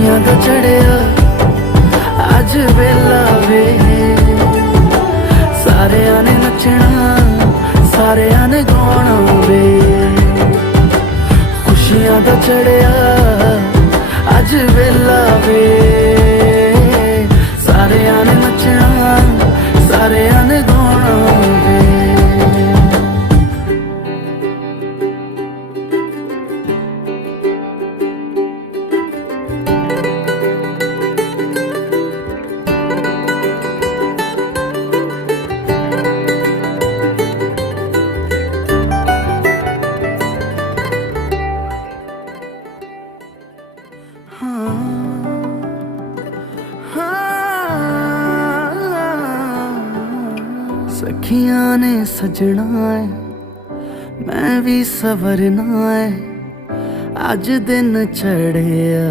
खुशियां दा चढ़िया अज वेला वे, सारियां ने नचना सारियां ने गाना वे। खुशियां दा चढ़िया अज वेला वे, सारियां ने नचना सारियां ने गाना वे। सखियां ने सजना है मैं भी सवरना है, अज दिन चढ़िया